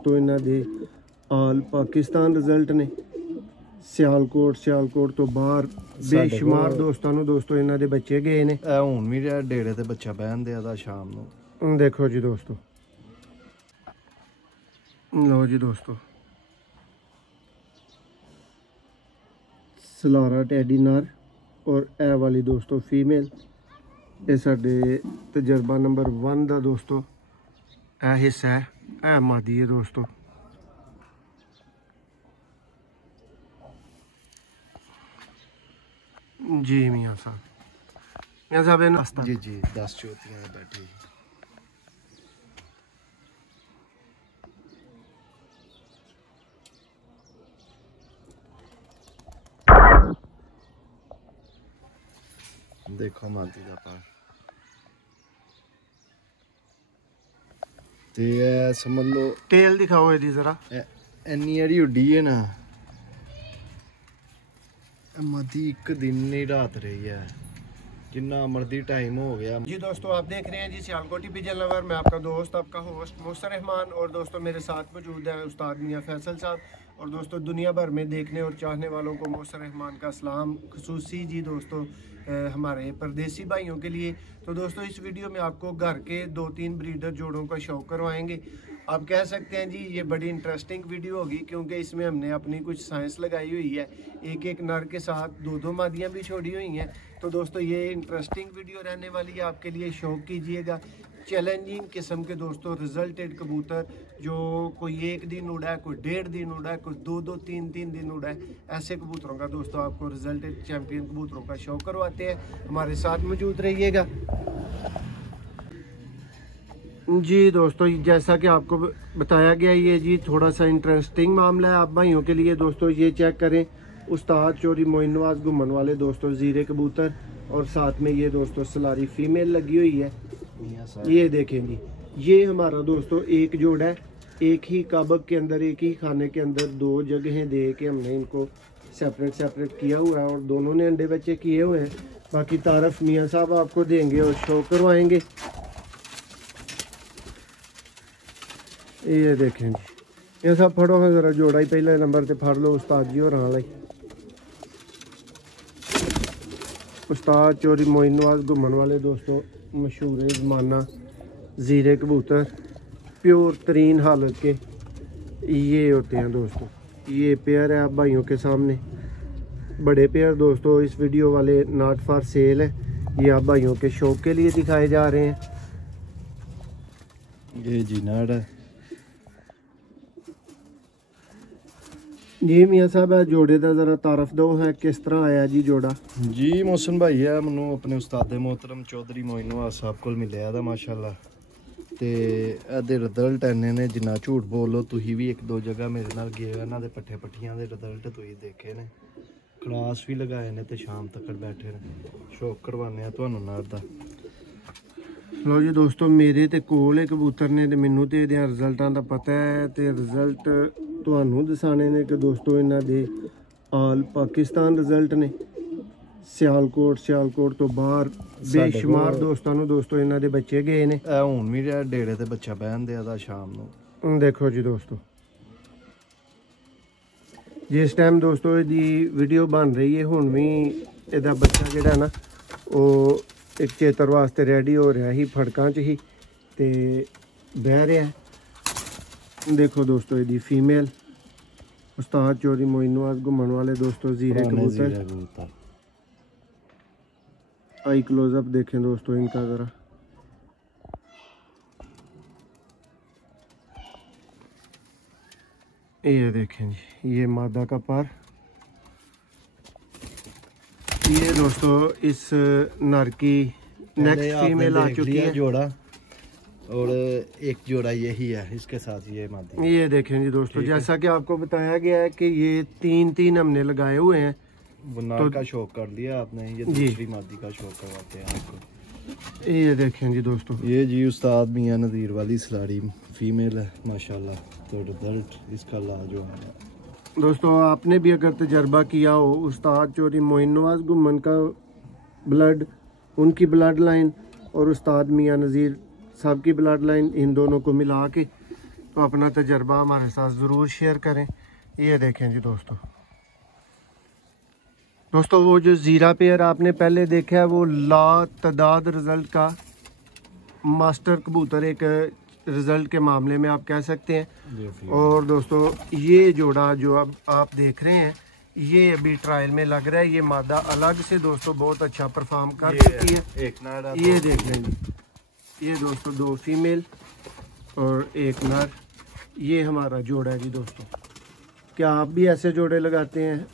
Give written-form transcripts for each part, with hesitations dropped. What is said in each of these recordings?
दोस्तों इन्हां दे आल पाकिस्तान रिजल्ट ने। सियालकोट तो बाहर बेशुमार दोस्तों इन्हां दे बच्चे गए ने। हुण भी डेरे ते बच्चा बहन दिया था शाम नूं। देखो जी दोस्तों, लो जी दोस्तों, सलारा टैडी नर और ए वाली दोस्तों फीमेल। ये साडे तजर्बा नंबर 1 का दोस्तों ए हिस्सा है, ए मादी है दोस्तों। जी मियाँ साहब नाश्ता जी 10 चौथियां बैठी। देखो मादी का पार ते समझ लो। तेल दिखाओ यदि जरा। इन्नी हारी उड्डी है ना, मादी एक दिन नहीं रात रही है, जिन्ना मर्जी टाइम हो गया। जी दोस्तों, आप देख रहे हैं जी सियालकोटी पिजन लवर। मैं आपका दोस्त, आपका होस्ट मोसर रहमान। और दोस्तों मेरे साथ मौजूद है उस्ताद मियाँ फैसल साहब। और दोस्तों दुनिया भर में देखने और चाहने वालों को मोसर रहमान का सलाम, खुसूसी जी दोस्तों हमारे परदेसी भाइयों के लिए। तो दोस्तों इस वीडियो में आपको घर के 2-3 ब्रीडर जोड़ों का शौक करवाएंगे। आप कह सकते हैं जी ये बड़ी इंटरेस्टिंग वीडियो होगी, क्योंकि इसमें हमने अपनी कुछ साइंस लगाई हुई है। एक नर के साथ 2 मादियाँ भी छोड़ी हुई हैं। तो दोस्तों ये इंटरेस्टिंग वीडियो रहने वाली है, आपके लिए शौक कीजिएगा। चैलेंजिंग किस्म के दोस्तों रिजल्टेड कबूतर, जो कोई 1 दिन उड़ा है, कोई 1.5 दिन उड़ा है, कोई 2-2, 3-3 दिन उड़ा है, ऐसे कबूतरों का दोस्तों आपको रिजल्टेड चैंपियन कबूतरों का शौक करवाते हैं। हमारे साथ मौजूद रहिएगा। जी दोस्तों, जैसा कि आपको बताया गया, ये जी थोड़ा सा इंटरेस्टिंग मामला है आप भाइयों के लिए। दोस्तों ये चेक करें, उस्ताद चोरी मोइन नवाज घुमन वाले दोस्तों जीरे कबूतर, और साथ में ये दोस्तों सलारी फीमेल लगी हुई है। ये देखें जी, ये हमारा दोस्तों एक जोड़ा है। एक ही काबक के अंदर, एक ही खाने के अंदर 2 जगहें दे के हमने इनको सेपरेट किया हुआ है, और दोनों ने अंडे बच्चे किए हुए हैं। बाकी तारफ मियाँ साहब आपको देंगे और शो करवाएंगे। ये देखें जी, ये सब फड़ो है जरा, जोड़ा ही पहले नंबर पे फड़ लो उस्ताद जी। और हाँ उस्ताद चोरी मोइन नवाज घुमन वाले दोस्तों मशहूर ज़माना ज़ीरे कबूतर, प्योर तरीन हालत के ये होते हैं दोस्तों। ये पेयर है आप भाइयों के सामने, बड़े पेयर दोस्तों। इस वीडियो वाले नॉट फॉर सेल है, ये आप भाइयों के शौक के लिए दिखाए जा रहे हैं। ये जी नाड़ है जी मियाँ साहब, जोड़े का जरा तारफ दो है, किस तरह आया जी जोड़ा? जी मोहसन भाई है मैनू अपने उस्ताद मोहतरम चौधरी मोइन नवाज साहब को मिलिया था माशाल्लाह। ते एदे रिजल्ट इन्ने ने जिन्ना झूठ बोलो, तुही भी 1-2 जगह मेरे नाल गए हो, इन्हां दे पट्ठे पट्ठियां दे रिजल्ट तुही देखे ने, क्लास भी लगाए ने, ते शाम तक बैठे ने। शौक करवाने आ तुहानू नार दा। लो जी दोस्तों, मेरे ते कोल कबूतर ने, ते मैनू ते इहदे रिजल्टां दा पता है, ते रिजल्ट ਤੁਹਾਨੂੰ ਦਿਸਾਣੇ ਨੇ ਕਿ ਦੋਸਤੋ ਇਹਨਾਂ ਦੇ ਆਲ ਪਾਕਿਸਤਾਨ ਰਿਜ਼ਲਟ ਨੇ। ਸਿਆਲਕੋਟ ਤੋਂ ਬਾਹਰ ਬੇਸ਼ੁਮਾਰ ਦੋਸਤਾਂ ਨੂੰ ਦੋਸਤੋ ਇਹਨਾਂ ਦੇ ਬੱਚੇ ਗਏ ਨੇ। ਹੁਣ ਵੀ ਡੇਰੇ ਤੇ ਬੱਚਾ ਬਹਿਣ ਦਿਆ ਦਾ ਸ਼ਾਮ ਨੂੰ। ਦੇਖੋ ਜੀ ਦੋਸਤੋ, ਜਿਸ ਟਾਈਮ ਦੋਸਤੋ ਇਹਦੀ ਵੀਡੀਓ ਬਣ ਰਹੀ ਹੈ, ਹੁਣ ਵੀ ਇਹਦਾ ਬੱਚਾ ਜਿਹੜਾ ਨਾ ਉਹ ਇੱਕ ਚੇਤਰ ਵਾਸਤੇ ਰੈਡੀ ਹੋ ਰਿਹਾ ਸੀ, ਫੜਕਾਂ 'ਚ ਹੀ ਤੇ ਬਹਿ ਰਿਹਾ। देखो दोस्तों ये फीमेल उस्ताद चोरी मोइन नवाज घुमन वाले दोस्तों जीरे कबूतर। आई क्लोजअप देखें दोस्तों इनका ज़रा। ये देखें जी, ये मादा का पर। ये दोस्तों इस नर की नेक्स्ट फीमेल आ चुकी है जोड़ा, और एक जोड़ा यही है इसके साथ ये मादी। ये देखें जी दोस्तों, जैसा कि आपको बताया गया है कि ये 3 हमने लगाए हुए हैं। वो नार का शौक कर लिया आपने, ये दूसरी मादी का शौक करवाते हैं आपको। ये देखें जी दोस्तों, ये जी उस्ताद मियाँ नज़ीर वाली सलारी फीमेल है माशाल्लाह। तो रिजल्ट इसका लाजवाब है दोस्तों। आपने भी अगर तजर्बा किया हो, उस्ताद चोरी मोइन नवाज घुमन का ब्लड, उनकी ब्लड लाइन और उस्ताद मियाँ नज़ीर साहब की ब्लड लाइन, इन दोनों को मिला के तो अपना तजर्बा हमारे साथ ज़रूर शेयर करें। ये देखें जी दोस्तों, वो जो ज़ीरा पेयर आपने पहले देखा है वो लातादाद रिज़ल्ट का मास्टर कबूतर एक रिज़ल्ट के मामले में आप कह सकते हैं। और दोस्तों ये जोड़ा जो अब आप देख रहे हैं ये अभी ट्रायल में लग रहा है। ये मादा अलग से दोस्तों बहुत अच्छा परफॉर्म कर चुकी है। एक नर ये देख लें जी, ये दोस्तों 2 फीमेल और 1 नर, ये हमारा जोड़ा है जी दोस्तों। क्या आप भी ऐसे जोड़े लगाते हैं?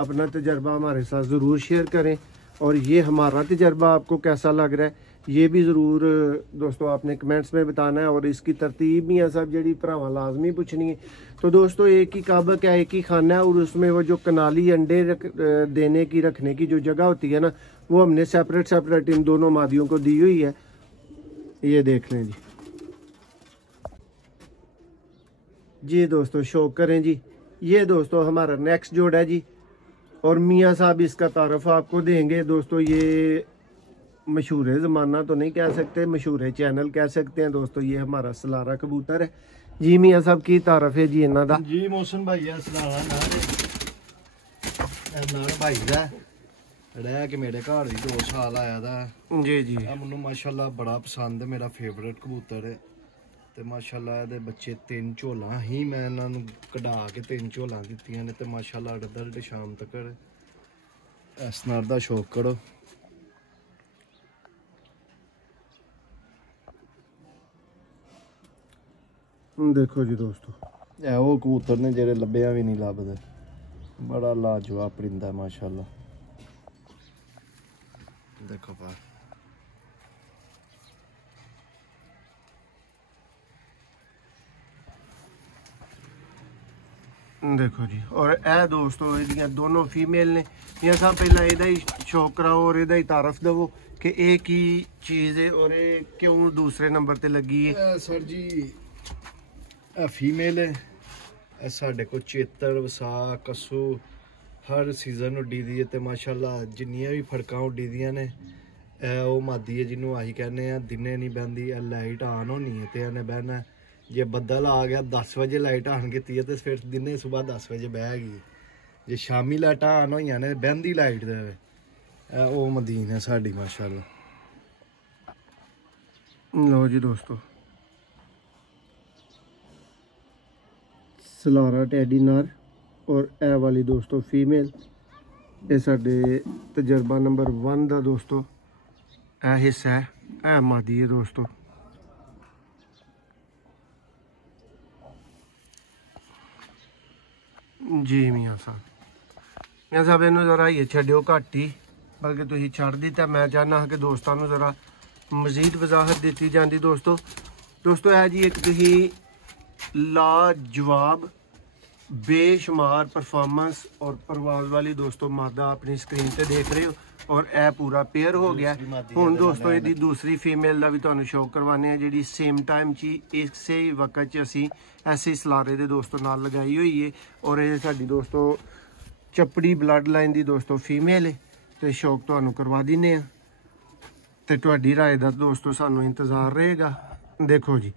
अपना तजर्बा हमारे साथ ज़रूर शेयर करें। और ये हमारा तजर्बा आपको कैसा लग रहा है ये भी ज़रूर दोस्तों आपने कमेंट्स में बताना है। और इसकी तरतीब भी है सब जड़ी भरावा लाजमी पूछनी है। तो दोस्तों एक ही काबक है, एक ही खाना है, और उसमें वो जो कनाली अंडे देने की रखने की जो जगह होती है ना, वो हमने सेपरेट इन दोनों मादियों को दी हुई है। ये देख लें जी दोस्तों, शौक करें जी। ये दोस्तों हमारा नेक्स्ट जोड़ा है जी, और मियाँ साहब इसका तारफ़ आपको देंगे दोस्तों। ये मशहूर ज़माना तो नहीं कह सकते, मशहूर चैनल कह सकते हैं दोस्तों। ये हमारा सलारा कबूतर है जी। मियाँ साहब की तारफ़ है जी इन्हों का जी। मोहसिन भाई सलारा नार भाई दा रह के मेरे घर ही 2 साल आया था जी जी। मैनू माशाल्लाह बड़ा पसंद है, मेरा फेवरेट कबूतर है। तो माशाल्लाह ये बच्चे 3 झोलां ही मैं इन्होंने कढ़ा के 3 झोलां दित्तियां ने। तो माशाल्लाह रिजल्ट शाम तक इस नर दा शौक करो। देखो जी दोस्तों, ਇਹ ਉਹ कबूतर ने ਜਿਹੜੇ ਲੱਭਿਆ ਵੀ ਨਹੀਂ ਲੱਭਦੇ। बड़ा लाजवाब परिंदा है माशाल्लाह। देखो बार देखो जी। और ए दोस्तों ये दोनों फीमेल ने। मियां साहब पहला ਇਹਦਾ ही शौक कराओ और ਇਹਦਾ ही तारफ दवो कि एक ही चीज़ है और ये क्यों दूसरे नंबर ते लगी है। सर जी फीमेल है, साढ़े को चेतर वसा कसू हर सीजन उड्डी दी है। तो माशाल्लाह जिन्नियां भी फड़कां उड्डी दियां ने वो मादी है जिन्हों असीं कहने दिने नहीं बहती। लाइट ऑन होनी है तो इन्हें बहना, जे बदल आ गया 10 बजे लाइट ऑन की तो फिर दिन सुबह 10 बजे बह गई। जे शामी लाइट ऑन होई ने बहती लाइट वो मदीन है साड़ी माशाल्लाह। लो जी दोस्तों, सलारा टैडी नर और ए वाली दोस्तों फीमेल। ये साडे तजर्बा नंबर 1 का दोस्तों ए हिस्सा है। ए मादी है दोस्तों। जी मियाँ साहब इन्हों जरा ये छड्डियो घट ही, बल्कि तुसीं छड्ड दिता। मैं चाहना कि दोस्तों को जरा मजीद वजाहत दी जाती। दोस्तों है जी एक तुसीं लाजवाब बेशुमार परफॉर्मेंस और परवाज वाली दोस्तों मादा अपनी स्क्रीन पे देख रहे हो। और ए पूरा पेयर हो गया। हुण दोस्तों इसकी दूसरी फीमेल का भी तुहानूं शौक करवाने जी सेम टाइम ची इसे ही वक्त असी ऐसे सलारे दे दोस्तों नाल लगाई हुई है। और ये साडी दोस्तों चपड़ी ब्लड लाइन की दोस्तों फीमेल है। तो शौक तुहानूं करवा दिने आ ते तुहाडी राय दा दोस्तों सानूं इंतज़ार रहेगा। देखो जी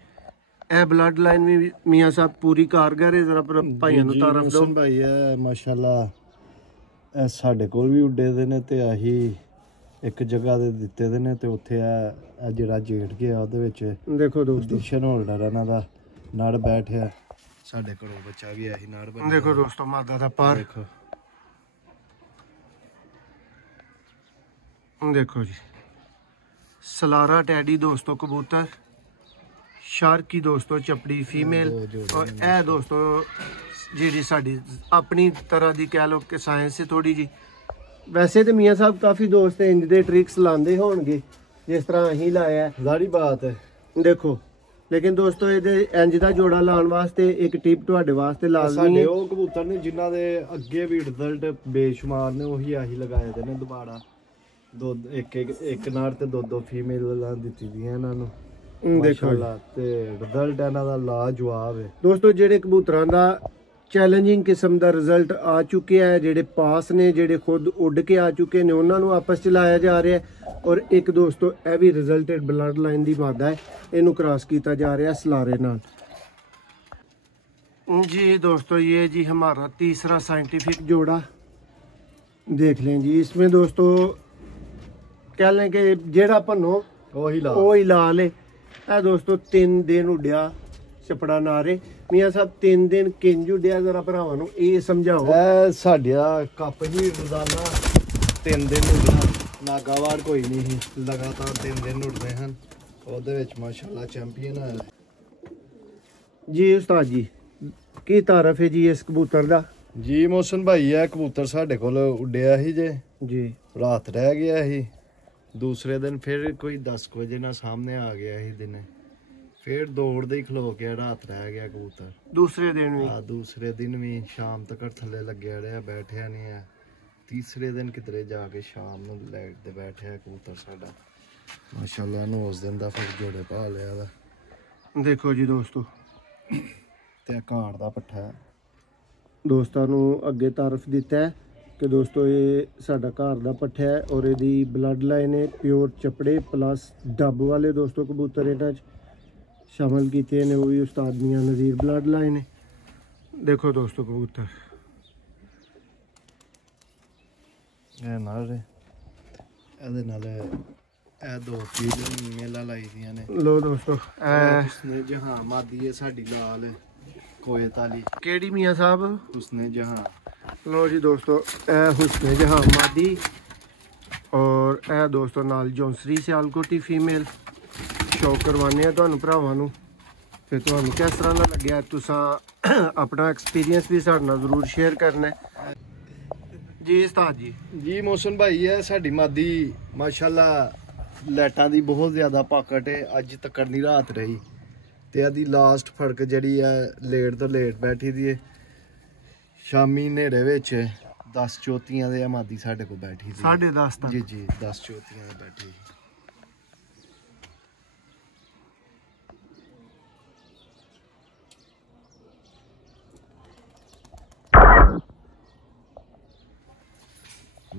ए ब्लड लाइन भी मियाँ साहब पूरी कारगर है। जरा भाइयों नूं तारफ दो भाई है माशाल्लाह। ਇਹ ਸਾਡੇ ਕੋਲ ਵੀ ਉੱਡੇ ਦੇ ਨੇ ਤੇ ਆਹੀ ਇੱਕ ਜਗ੍ਹਾ ਦੇ ਦਿੱਤੇ ਦੇ ਨੇ ਤੇ ਉੱਥੇ ਆ ਜਿਹੜਾ ਜੇਠ ਗਿਆ ਉਹਦੇ ਵਿੱਚ ਦੇਖੋ ਦੋਸਤੋ ਪੋਜੀਸ਼ਨ ਹੋਲਡਰ ਇਹਨਾਂ ਦਾ ਨੜ ਬੈਠਿਆ। ਸਾਡੇ ਕੋਲ ਬੱਚਾ ਵੀ ਆਹੀ ਨੜ ਬਣ। ਦੇਖੋ ਦੋਸਤੋ ਮਾਦਾ ਦਾ ਪਰ ਦੇਖੋ देखो जी सलारा टैडी दोस्तों कबूतर, शार्क की दोस्तों चपड़ी फीमेल। और ए दोस्तों जी साड़ी अपनी तरह की कह लो कि साइंस से थोड़ी जी। वैसे तो मियाँ साहब काफ़ी दोस्त इंज दे ट्रिक्स लाते होंगे जिस तरह अहीं लाया है, जारी बात है। देखो लेकिन दोस्तों ये इंज का जोड़ा लाने वास्ते एक टिप तुहाडे वास्ते लाजमी है। ਉਹ ਕਬੂਤਰ ਨੇ ਜਿਨ੍ਹਾਂ ਦੇ ਅੱਗੇ ਵੀ ਰਿਜ਼ਲਟ ਬੇਸ਼ੁਮਾਰ ਨੇ ਉਹੀ ਆਹੀ ਲਗਾਏ ਦੇ ਨੇ ਦੁਬਾਰਾ। ਦੋ ਇੱਕ ਨਾਰ ਤੇ ਦੋ ਫੀਮੇਲ ਦਿੱਤੀ ਦੀਆਂ ਇਹਨਾਂ ਨੂੰ। देखो ਤੇ ਰਿਜ਼ਲਟ ਇਹਨਾਂ ਦਾ ਲਾਜਵਾਬ ਹੈ दोस्तों। ਜਿਹੜੇ ਕਬੂਤਰਾਂ ਦਾ ਚੈਲੰਜਿੰਗ ਕਿਸਮ ਦਾ ਰਿਜ਼ਲਟ ਆ ਚੁੱਕਿਆ ਹੈ, ਜਿਹੜੇ ਪਾਸ ਨੇ, ਜਿਹੜੇ ਖੁਦ ਉੱਡ ਕੇ ਆ ਚੁੱਕੇ ਨੇ, ਉਹਨਾਂ ਨੂੰ ਆਪਸ ਚ ਲਾਇਆ ਜਾ ਰਿਹਾ ਹੈ। ਔਰ ਇੱਕ ਦੋਸਤੋ ਇਹ ਵੀ ਰਿਜ਼ਲਟਡ ਬਲੱਡ ਲਾਈਨ ਦੀ ਮਾਦਾ ਹੈ, ਇਹਨੂੰ ਕ੍ਰਾਸ ਕੀਤਾ ਜਾ ਰਿਹਾ ਸਲਾਰੇ ਨਾਲ। जी दोस्तों, ये जी हमारा तीसरा साइंटिफिक जोड़ा देख लें जी। इसमें दोस्तों कह लें कि जेड़ा भनो ਉਹ ਹੀ ਲਾ ਲੇ। ਇਹ ਦੋਸਤੋ 3 ਦਿਨ ਉੱਡਿਆ ਛਪੜਾ ਨਾਰੇ। ਮੀਆਂ ਸਾਹਿਬ 3 ਦਿਨ ਕਿੰਜ ਉੱਡਿਆ, ਜ਼ਰਾ ਭਰਾਵਾਂ ਨੂੰ ਇਹ ਸਮਝਾਓ। ਇਹ ਸਾਡਾ ਕੱਪ ਹੀ ਰੋਜ਼ਾਨਾ 3 ਦਿਨ ਉੱਡਿਆ, ਨਾਗਾਵਾਰ ਕੋਈ ਨਹੀਂ ਸੀ, ਲਗਾਤਾਰ 3 ਦਿਨ ਉੱਡਦੇ ਹਨ। ਉਹਦੇ ਵਿੱਚ ਮਾਸ਼ਾਅੱਲਾ ਚੈਂਪੀਅਨ ਆਇਆ ਜੀ। ਉਸਤਾਦ ਜੀ ਕੀ ਤਾਰਫ ਹੈ ਜੀ ਇਸ ਕਬੂਤਰ ਦਾ? ਜੀ ਮੋਹਸਨ ਭਾਈ, ਇਹ ਕਬੂਤਰ ਸਾਡੇ ਕੋਲ ਉੱਡਿਆ ਸੀ ਜੀ, ਰਾਤ ਰਹਿ ਗਿਆ ਸੀ। दूसरे दिन फिर कोई 10 बजे ना सामने आ गया ही दिन, फिर दौड़ते ही खलो के रात रह गया कबूतर। दूसरे दिन भी? हाँ, दूसरे दिन भी शाम तक थले लगे रहा, बैठा नहीं है। तीसरे दिन किधरे जाके शाम ਨੂੰ ਲਾਈਟ ਤੇ ਬੈਠਿਆ ਕਬੂਤਰ ਸਾਡਾ ਮਾਸ਼ਾਅੱਲਾ ਨੂੰ ਉਸ ਦਿਨ ਦਾ ਫਿਰ ਜੋੜੇ ਪਾ ਲਿਆ ਦਾ। ਦੇਖੋ ਜੀ ਦੋਸਤੋ, ਤੇ ਘਾੜ ਦਾ ਪੱਠਾ ਦੋਸਤਾਂ ਨੂੰ ਅੱਗੇ ਤਾਰਫ ਦਿੱਤਾ ਹੈ कि दोस्तों ये साडा घर का पट्ठा है और यदी ब्लड लाइन है प्योर चपड़े प्लस डब वाले दोस्तों कबूतर इन्हां च शामिल किए हैं, वो भी उस्ताद मियां नज़ीर ब्लड लाइन है। देखो दोस्तों कबूतर दो चीज़ मेला लाई दियां ने। लो दोस्तों उसने जहां मादी है साडी लाल कोए ताली। केड़ी मियां साहब? उसने जहां। लो जी दोस्तों, हुस्न जहां मादी और ए दोस्तों नाल जौंसरी सियालकोटी फीमेल शौक करवाने तुहानू भरावां नू। फिर तुहानू किस तरह का लग्या, तुसां अपना एक्सपीरियंस भी साडे नाल जरूर शेयर करना है जी। उस्ताद जी जी मोहसिन भाई, है साडी मादी माशाअल्लाह लाइटां दी बहुत ज़्यादा पाकट है, अज तक नहीं रात रही। ते आदी लास्ट फड़क जड़ी है लेट तो लेट बैठी दी है। शामी नेड़े विच 10 चौथियां दे मादी साडे को बैठी थी। 10:30 तक? जी जी 10 चौथियां दे बैठी।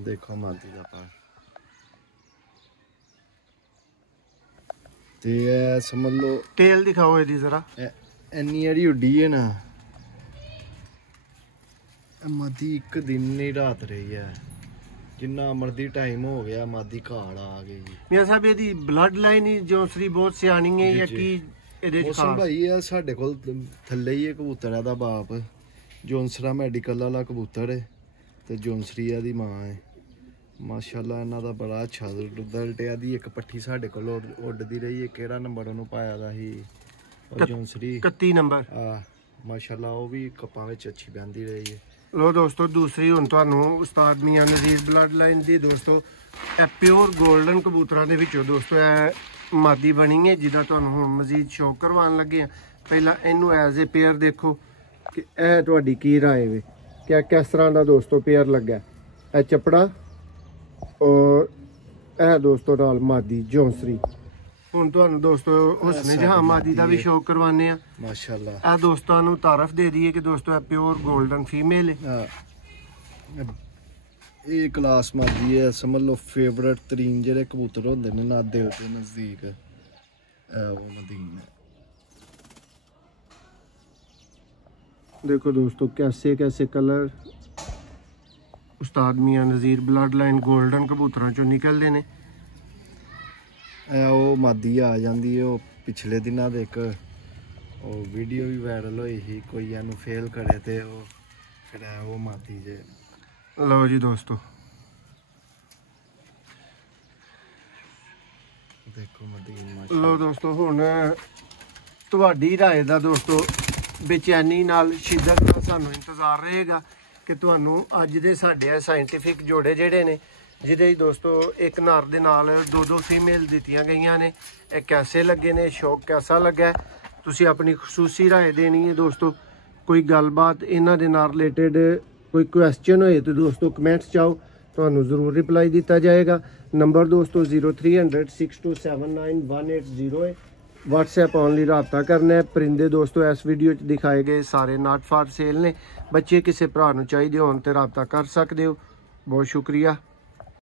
देखो मादी का पार ते समझ लो। टेल दिखाओ यदि जरा। इन्नी अड़ी उड्डी है ना, मादी एक दिन नहीं रात रही है, जिन्ना मर्जी टाइम हो गया मादी घाड़ आ गई। मियां साहब यदी ब्लड लाइन ही जौंसरी बहुत सियानी है या की ਇਹਦੇ ਚ ਮੌਸਮ ਭਾਈ ਆ ਸਾਡੇ ਕੋਲ ਥੱਲੇ ਹੀ ਕਬੂਤਰਾਂ ਦਾ ਬਾਪ ਜੌਂਸਰਾ ਮੈਡੀਕਲ ਵਾਲਾ ਕਬੂਤਰ ਹੈ ਤੇ ਜੌਂਸਰੀਆ ਦੀ ਮਾਂ ਹੈ। ਮਾਸ਼ਾਅੱਲਾ ਇਹਨਾਂ ਦਾ ਬੜਾ ਅੱਛਾ ਰਿਜ਼ਲਟ ਹੈ। ਦੀ ਇੱਕ ਪੱਠੀ ਸਾਡੇ ਕੋਲ ਉੱਡਦੀ ਰਹੀ ਹੈ, ਕਿਹੜਾ ਨੰਬਰ ਉਹਨੂੰ ਪਾਇਆ ਦਾ ਸੀ ਉਹ ਜੌਂਸਰੀ 31 ਨੰਬਰ। ਮਾਸ਼ਾਅੱਲਾ ਉਹ ਵੀ ਕੱਪਾਂ ਵਿੱਚ ਅੱਛੀ ਬਹਿੰਦੀ ਰਹੀ ਹੈ। लो दोस्तों दूसरी हुण तुहानू उस्ताद मियां नज़ीर ब्लड लाइन दी दोस्तों प्योर गोल्डन कबूतरां दे विचों दोस्तों मादी बनी है जिदा तुहानू हुण मजीद शौक करवान लगे हैं। पहला इनू एज ए पेयर देखो कि यह तुहाडी की राय वे, क्या किस तरह का दोस्तों पेयर लगा है चपड़ा और यह दोस्तों नाल मादी जौंसरी। ਹੁਣ ਤੁਹਾਨੂੰ ਦੋਸਤੋ ਹੁਸਨ ਜਹਾਂ ਮਾਦੀ ਦਾ ਵੀ ਸ਼ੌਕ ਕਰਵਾਨੇ ਆ ਮਾਸ਼ਾਅੱਲਾ। ਆ ਦੋਸਤਾਂ ਨੂੰ ਤਾਰਫ ਦੇ ਦਈਏ ਕਿ ਦੋਸਤੋ ਇਹ ਪਿਓਰ 골ਡਨ ਫੀਮੇਲ ਹੈ। ਇਹ ਕਲਾਸ ਮਾਦੀ ਹੈ, ਸਮਝ ਲਓ ਫੇਵਰਟ ਤਰੀਨ ਜਿਹੜੇ ਕਬੂਤਰ ਹੁੰਦੇ ਨੇ ਨਾ ਦਿਲ ਦੇ ਨਜ਼ਦੀਕ, ਉਹ ਨਦੀਨ है। देखो दोस्तों कैसे कैसे कलर उस्ताद मियां नज़ीर ब्लड लाइन गोल्डन कबूतरों चों निकलते हैं। ਉਹ ਮਾਦੀ ਆ ਜਾਂਦੀ ਹੈ। ਉਹ ਪਿਛਲੇ ਦਿਨਾਂ ਦੇ ਇੱਕ ਉਹ ਵੀਡੀਓ ਵੀ ਵਾਇਰਲ ਹੋਈ ਸੀ, ਕੋਈ ਇਹਨੂੰ ਫੇਲ ਕਰੇ ਤੇ ਉਹ ਫਿਰ ਉਹ ਮਾਦੀ ਜੇ। ਲਓ ਜੀ ਦੋਸਤੋ ਦੇਖੋ ਮਦੀਨ ਮਾਸ਼ਾਅੱਲਾ। ਲਓ ਦੋਸਤੋ ਹੁਣ ਤੁਹਾਡੀ ਰਾਏ ਦਾ ਦੋਸਤੋ ਬੇਚੈਨੀ ਨਾਲ ਸ਼ਿੱਦਤ ਨਾਲ ਸਾਨੂੰ ਇੰਤਜ਼ਾਰ ਰਹੇਗਾ ਕਿ ਤੁਹਾਨੂੰ ਅੱਜ ਦੇ ਸਾਡੇ ਸਾਇੰਟਿਫਿਕ ਜੋੜੇ ਜਿਹੜੇ ਨੇ ਜਿਹਦੇ ਦੋਸਤੋ ਇੱਕ ਨਰ ਦੇ ਨਾਲ 2-2 ਫੀਮੇਲ ਦਿੱਤੀਆਂ ਗਈਆਂ ਨੇ, ਇਹ कैसे ਲੱਗੇ ਨੇ, ਸ਼ੌਕ कैसा ਲੱਗਾ, ਤੁਸੀਂ ਆਪਣੀ ਖਸੂਸੀ ਰਾਏ ਦੇਣੀ ਹੈ ਦੋਸਤੋ। ਕੋਈ ਗੱਲਬਾਤ ਇਹਨਾਂ ਦੇ ਨਾਲ ਰਿਲੇਟਡ ਕੋਈ ਕੁਐਸਚਨ ਹੋਏ ਤਾਂ ਦੋਸਤੋ ਕਮੈਂਟਸ 'ਚ ਆਓ, ਤੁਹਾਨੂੰ ਜ਼ਰੂਰ ਰਿਪਲਾਈ ਦਿੱਤਾ ਜਾਏਗਾ। ਨੰਬਰ ਦੋਸਤੋ 0300 6279 है। व्हाट्सएप ऑनली रबता करना है। परिंदे दोस्तों इस वीडियो च दिखाए गए सारे नॉट फॉर सेल ने, बच्चे किसी भरा चाहिए होने तो रबता कर सकते हो। बहुत शुक्रिया।